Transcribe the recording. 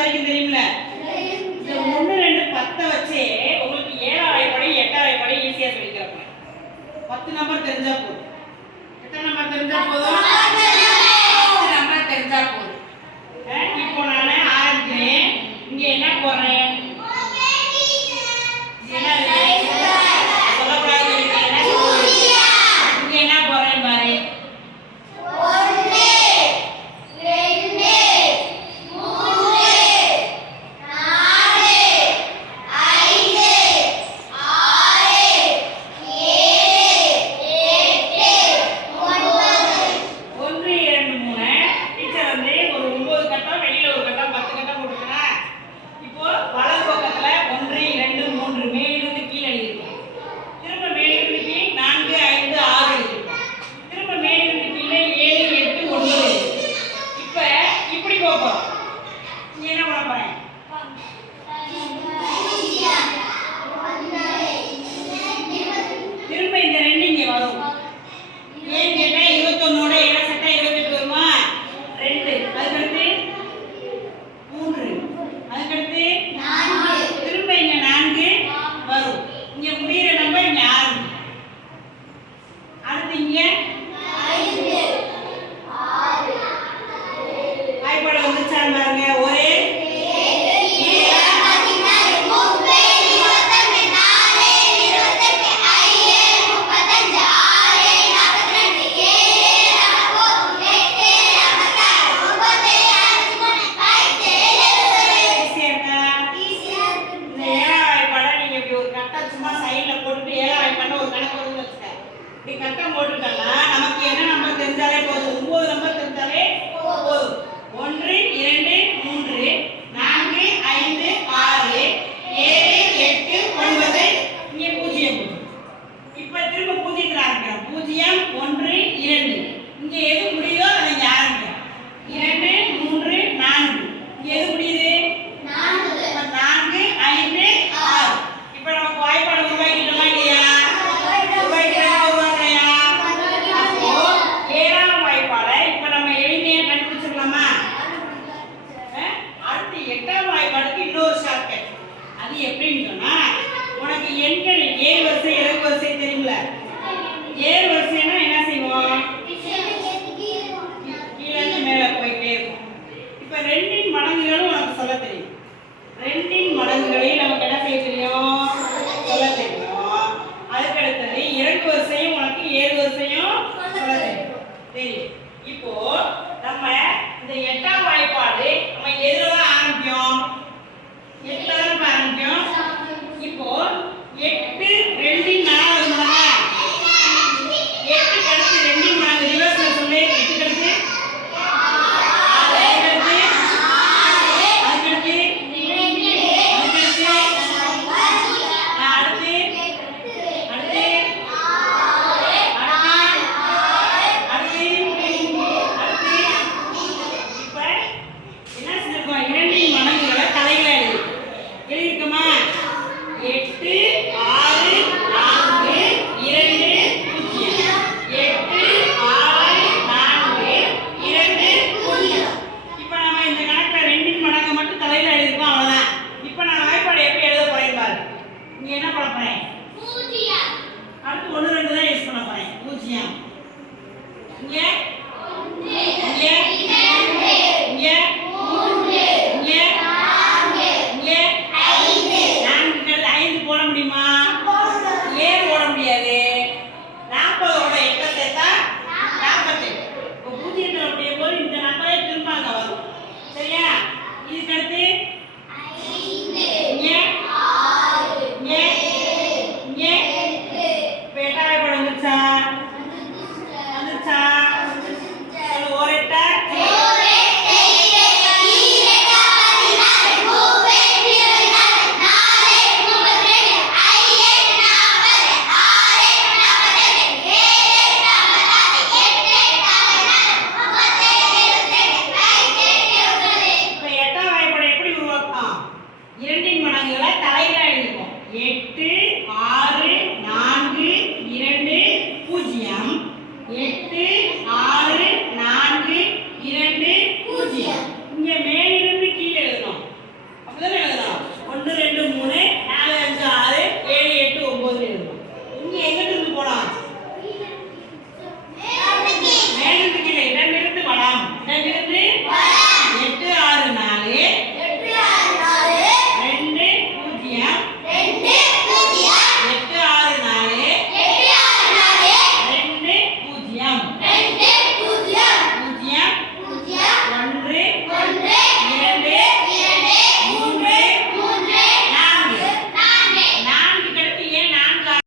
வரைக்கும் தெரியும்ல? இந்த 1 2 10 வச்சே உங்களுக்கு 7ஆம் வாய்ப்பாடு 8ஆம் வாய்ப்பாடு ஈஸியா சொல்லிக்கிறேன். 10 நம்பர் தெரிஞ்சா போதும். எத்தனை நம்பர் தெரிஞ்சா போதும்? 10 நம்பர் தெரிஞ்சா போதும். இப்போ நான் ஆரம்பிக்கிறேன். இங்க என்ன போடுறேன்? கட்டம் போட்டுட்டோம்னா நமக்கு என்ன நம்பர் தெரிஞ்சாலே போதும். 9 நம்பர் தெரிஞ்சாலே போதும். 1 2 3 4 5 6 7 8 9 இங்க 0. இப்ப திரும்ப 0 ஆரம்பிக்கிறோம். 0 1 2 இங்க எது முடியுதோ அதை இங்க ஆரம்பிக்கிறோம். 2 3 4 இங்க எது முடியுது? 4 5 6. இப்ப நமக்கு வாய்ப்பாடு உருவாக்கிட்டோமா இல்லையா? எப்படின்னு சொன்னா உனக்கு எண்கள் ஏறு வரிசை இறங்கு வரிசை தெரியும்ல? ஏறு வரிசைனா என்ன செய்வோம்? கீழே இருந்து மேல போயிட்டே இருக்கும். இப்ப 2இன் மடங்குகளும் உனக்கு சொல்ல தெரியும். 2இன் மடங்குகளையும் நமக்கு என்ன செய்ய தெரியும்? சொல்ல தெரியும். அதுக்கு அடுத்தது இறங்கு வரிசையும் உனக்கு ஏறு வரிசையும் சொல்ல தெரியும். இப்போ நம்ம இந்த 8ஆம் வாய்ப்பாடு நம்ம எதுல ஆரம்பிக்கும்? 8ல தான் ஆரம்பிக்கும். இப்போ 8 2 4 மடங்கா 8 கழிச்சு 2 4 ரிவர்ஸ்ல சொல்லு. 8 கழிச்சு 6 கழிச்சு அது கழிச்சு இப்ப என்ன செஞ்சிருக்கோம்? 2இன் மடங்குகளை தலைகளை எழுதிருக்கோமா? 8 6 4 2 0. 8 6 4 2 0. இப்போ நம்ம இந்த கணக்குல 2இன் மடங்கு மட்டும் தலையில எழுதிருக்கோம், அவ்வளவுதான். இப்போ நான் வாய்ப்பாடு எப்படி எழுத போறேன் பாரு. இங்க என்ன பண்ண போறேன்? 0. அடுத்து 1 2 தான் யூஸ் பண்ண போறேன். 0. இங்க 1 இங்க 2 இங்க 3 இங்க 5 போட முடியுமா? ஏன் போட முடியாது? 40ஓட 8 சேர்த்தா 48. இப்போ 0 அப்படியே போது இந்த நம்பரே திரும்ப அங்க வரும். சரியா? இதுக்கு அடுத்து 5 இங்க 6 இங்க 8. இப்போ 8ஆம் வாய்ப்பாடு வந்துச்சா? வந்துச்சா? சொல்லு. ஒரு 8 2இன் மடங்குகளை தலையில எழுதிப்போம். 8 6 4 2 0. 8 6 4 2 0. இங்க